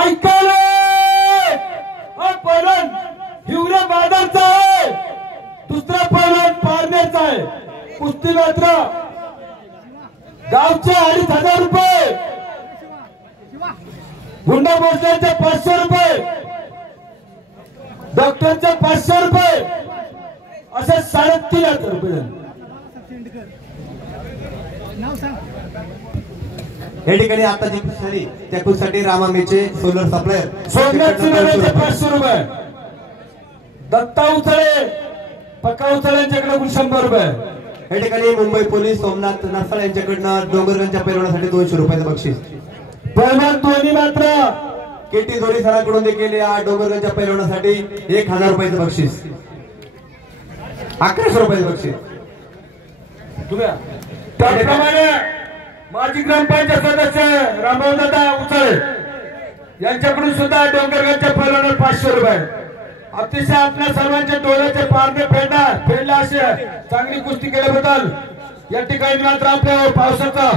ऐकायला पैलवान हिवरे बाजारचा आहे, दुसरा पैलवान पारनेरचा आहे। कुस्ती मात्र गावचे 2,500 रुपये, गुंडा मोर्चाचे 500 रुपये, डॉक्टरचे 500 रुपये, असे 3,500 रुपये। या ठिकाणी आता जी झाली त्या कुस्तीसाठी रामांगेचे सोलर सप्लायर सोमनाथचे 500 रुपये, दत्ता उचळे पक्का उचळ्यांच्याकडे 100 रुपये। या ठिकाणी मुंबई पोलीस सोमनाथ नरसाळ यांच्याकडनं डोंगरगंजच्या पैलवानासाठी 200 रुपयाचं बक्षीस। पैलवान दोन्ही मात्र केटी दोरी सरांकडून देखील या डोंगरगंजच्या पैलवानासाठी 1,000 रुपयाचं बक्षीस, 1100 रुपयाचं बक्षीस। त्याप्रमाणे माजी ग्रामपंचायत सदस्य रामभाऊदादा उचळे यांच्याकडून सुद्धा डोंगरगंजच्या पैलवानाला 500 रुपये। अतिशय आपल्या सर्वांच्या डोळ्याचे पारणे फेडला असे चांगली कुस्ती केल्याबद्दल या ठिकाणी मात्र आपल्या पावसाचा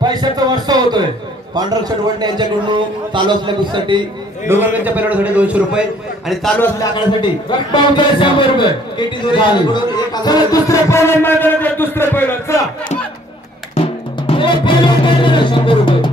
पैशाचा वर्षाव होतोय। पांढरा शर्ट यांच्याकडून चालू असलेल्या कुस्तीसाठी डोंगरगंजच्या पैलवानासाठी 200 रुपये आणि चालू असलेल्या आकड्यासाठी 100 रुपये। केटी दोरी यांच्याकडून 1,000 दुसरे पैलवान दुसरे पैलवान चला 100 रुपये।